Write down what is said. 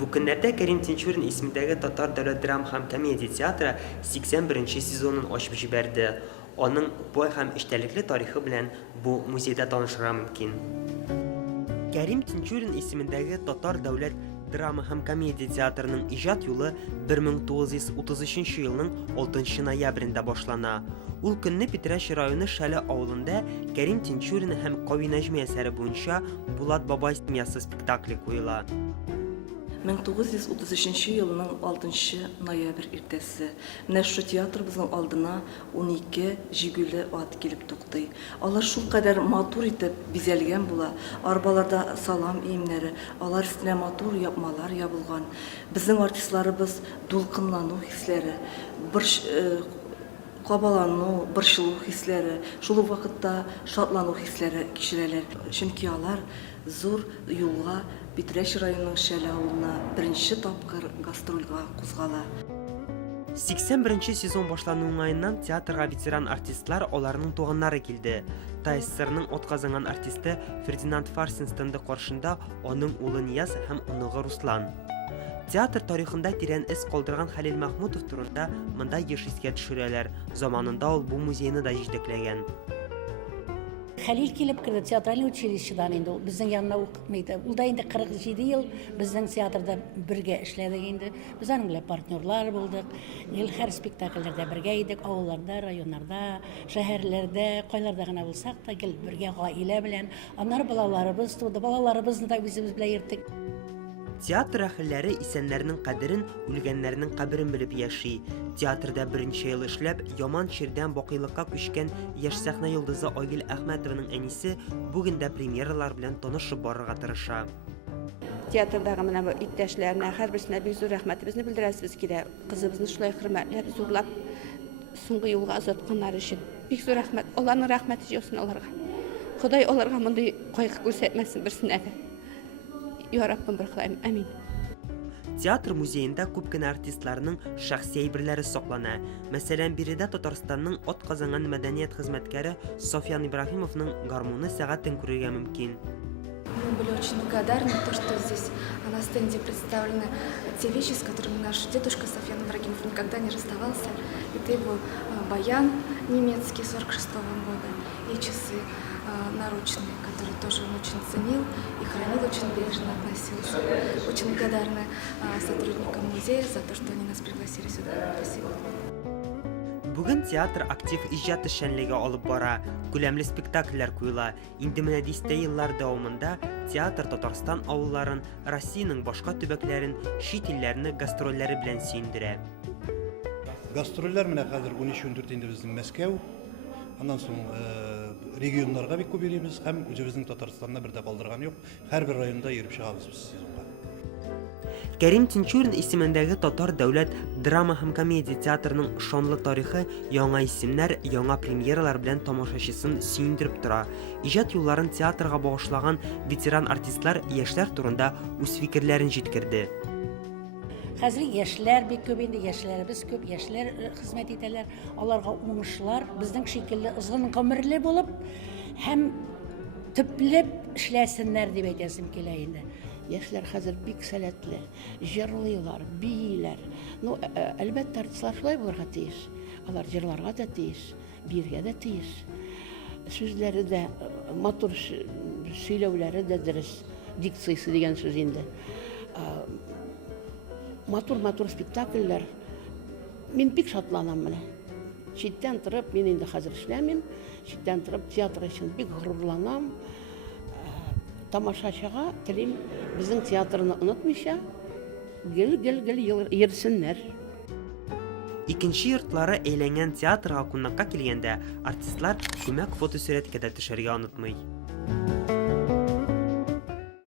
Bu günlerde Kerim Tinçur'un ismindeki Tatar Devlet Drama hem Komedi Tiyatro 81. sezonun açmış berdi. Onun boy hem iştelikli tarihi bilen bu müzeyde tanışıra mümkün. Kerim Tinçur'un ismindeki Tatar Devlet Drama hem Komedi Tiyatro'nun icad yolu 1933 yılının 6 noyabrında başlana. Ул көнне Питрәш районы Шәле авылында Кәрим Тинчурин һәм Кави Нәҗми әсәре буенча Булат Бабай семьясы спектакле куела. 1933 yılının 6 noyabr ertesi менә шу театрыбызның алдына 12 Жигүле ат килеп туктый. Алар шул кадәр матур итеп бизәлгән була. Арбаларда салам иемнәре, алар өстенә матур япмалар ябылган. Безнең артистларыбыз дулкынлану хисләре, кабалану, борчылу хисләре, шул ук вакытта шатлану хисләре кичерәләр. Чөнки алар зур юлга Питрәш районының Шәле авылына беренче тапкыр гастрольгә кузгала. 81 сезон башлану уңайыннан театрга ветеран артистлар аларның туганнары килде. ТССРның отказанган артисты Фердинанд Фарсин стенды каршында аның улы Нияз һәм оныгы Руслан. Театр тарихында тирән эз калдырган Хәлил Мәхмүтов турында монда еш искә төшерәләр. Заманында ул бу музейны да җитәкләгән. Хәлил килеп керде театральный училищедан инде безнең янына укытмыйды. Ул да инде 47 ел безнең театрда бергә эшләдек инде. Без аның белән партнерлар булдык. Һәр спектакльләрдә бергә идек, авылларда, районнарда, шәһәрләрдә, кайларда гына булсак та бергә гаилә белән. Аннары балаларыбыз туды, балаларыбызны да үзебез белән йөрттек. Театр әһелләре исәннәрнең кадерен, үлгәннәрнең каберен белеп яши. Театрда беренче ел эшләп, Яман Чирдән бакыйлыкка күчкән яшь сәхнә йолдызы Айгөл Әхмәтованың әнисе бүген дә премьералар белән танышып барырга тырыша. Театрдагы менә бу иптәшләренә һәрберсенә бик зур рәхмәтебезне белдерәбез килә. Кызыбызны шулай хөрмәтләп, зурлап соңгы юлга озатканнар өчен. Бик зур рәхмәт. Аларның рәхмәте җитсен аларга. Ходай аларга мондый кайгы күрсәтмәсен берсенә дә. Я Раббым бирхлайм, амин. Театр музейында күп кенә артистларның шәхси әйберләре саклана. Мәсәлән, биредә Татарстанның атказанган мәдәният хезмәткәре Софьян Ибрахимовның гармуны сәгатен күрергә мөмкин. Мы были очень благодарны, то, что здесь на стенде представлены те вещи, с которыми наш дедушка Софьян Ибрагимов никогда не расставался. Это его баян немецкий 46-го года и часы наручные, которые тоже он очень ценил и хранил, очень бережно относился. Очень благодарны сотрудникам музея за то, что они нас пригласили сюда. Спасибо. Бүген театр актив иҗат эшчәнлеге алып бара. Күләмле спектакльләр куела. Инде менә 10 еллар дәвамында театр Татарстан авылларын, Россиянең башка төбәкләрен, чит илләрне гастрольләре белән сөендерә. Гастрольләр менә хәзер 13-14 инде безнең Мәскәү. Аннан соң регионнарга бик күп йөрибез һәм үзебезнең Татарстанда бер дә калдырган юк. Һәрбер районда йөреп чыгабыз без сезонга. Кәрим Тинчурин исемендәге Татар дәүләт драма һәм комедия театрының шанлы тарихы яңа исемнәр, яңа премьералар белән тамашачысын сөендереп тора. Иҗат юлларын театрга багышлаган ветеран артистлар яшьләр турында үз фикерләрен җиткерде. Хәзер яшьләр бик күп инде, яшьләребез күп, яшьләр хезмәт итәләр. Аларга уңышлар безнең шикелле озын гомерле булып һәм төплеп эшләсеннәр дип әйтәсем килә инде. Яшьләр хәзер бик сәләтле, җырлыйлар, бийләр. Ну, әлбәттә, артистлар шулай булырга тиеш. Алар җырларга да тиеш, биергә дә тиеш. Сүзләре дә матур, сөйләүләре дә дөрес, дикциясе дигән сүз инде. Матур спектакльләр. Мин бик шатланам менә. Читтән торып, мин инде хәзер эшләмим. Читтән торып театр өчен бик горурланам. Тамашачыга телим безнең театрны онытмыйча, гел йөрсеннәр. Икенче йортлары әйләнгән театрга кунакка килгәндә артистлар күмәк фотосурәткә дә төшәргә онытмый.